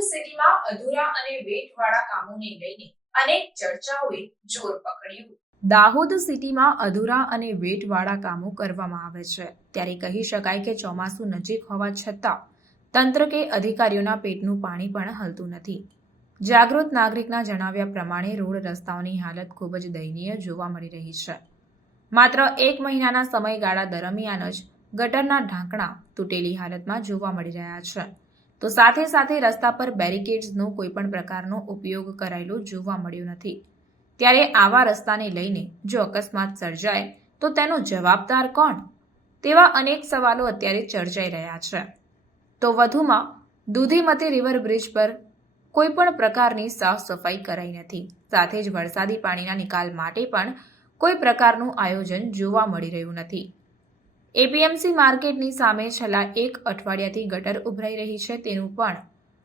સિટીમાં અધૂરા અને વેઠવાળા કામોને લઈને અનેક ચર્ચાઓએ જોર પકડ્યું. દાહોદ સિટીમાં અધૂરા અને વેટવાળા કામો કરવામાં આવે છે. ત્યારે કહી શકાય કે ચોમાસું નજીક હોવા છતાં તંત્ર કે અધિકારીઓના પેટનું પાણી પણ હલતું નથી. જાગૃત નાગરિકના જણાવ્યા પ્રમાણે રોડ રસ્તાઓની હાલત ખૂબ જ દયનીય જોવા મળી રહી છે. માત્ર એક મહિનાના સમયગાળા દરમિયાન જ ગટરના ઢાંકણા તૂટેલી હાલતમાં જોવા મળી રહ્યા છે. તો સાથે સાથે રસ્તા પર બેરિકેડ્સનો કોઈ પણ પ્રકારનો ઉપયોગ કરાયેલો જોવા મળ્યો નથી. ત્યારે આવા રસ્તાને લઈને જો અકસ્માત સર્જાય, તો તેનો જવાબદાર કોણ? તેવા અનેક સવાલો અત્યારે ચર્ચાઈ રહ્યા છે. તો વધુમાં, દૂધીમતી રિવર બ્રિજ પર કોઈ પણ પ્રકારની સાફ સફાઈ કરાઈ નથી. સાથે જ વરસાદી પાણીના નિકાલ માટે પણ કોઈ પ્રકારનું આયોજન જોવા મળી રહ્યું નથી. એપીએમસી માર્કેટની સામે છેલ્લા એક અઠવાડિયાથી ગટર ઉભરાઈ રહી છે તેનું પણ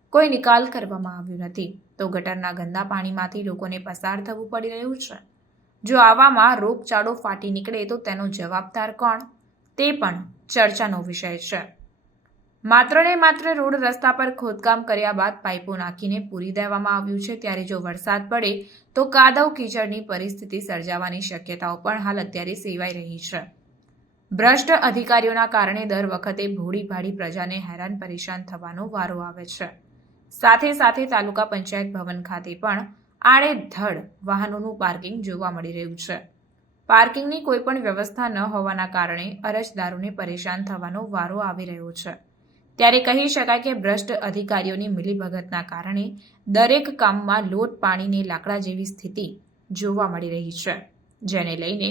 કોઈ નિકાલ કરવામાં આવ્યો નથી. તો ગટરના ગંદા પાણીમાંથી લોકોને પસાર થવું પડી રહ્યું છે. જો આવામાં રોગચાળો ફાટી નીકળે તો તેનો જવાબદાર કોણ? તે પણ ચર્ચાનો વિષય છે. માત્ર ને માત્ર રોડ રસ્તા પર ખોદકામ કર્યા બાદ પાઇપો નાખીને પૂરી દેવામાં આવ્યું છે. ત્યારે જો વરસાદ પડે તો કાદવ કીચડની પરિસ્થિતિ સર્જાવાની શક્યતાઓ પણ હાલ અત્યારે સેવાઈ રહી છે. ભ્રષ્ટ અધિકારીઓના કારણે દર વખતે ભોળી ભાડી પ્રજાને હેરાન પરેશાન થવાનો વારો આવે છે. સાથે સાથે તાલુકા પંચાયત ભવન ખાતે પણ આડેધડ વાહનોનું પાર્કિંગ જોવા મળી રહ્યું છે. પાર્કિંગની કોઈપણ વ્યવસ્થા ન હોવાના કારણે અરજદારોને પરેશાન થવાનો વારો આવી રહ્યો છે. ત્યારે કહી શકાય કે ભ્રષ્ટ અધિકારીઓની મિલીભગતના કારણે દરેક કામમાં લોટ પાણીને લાકડા જેવી સ્થિતિ જોવા મળી રહી છે, જેને લઈને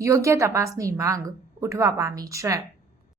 યોગ્ય તપાસની માંગ ઉઠવા પામી છે.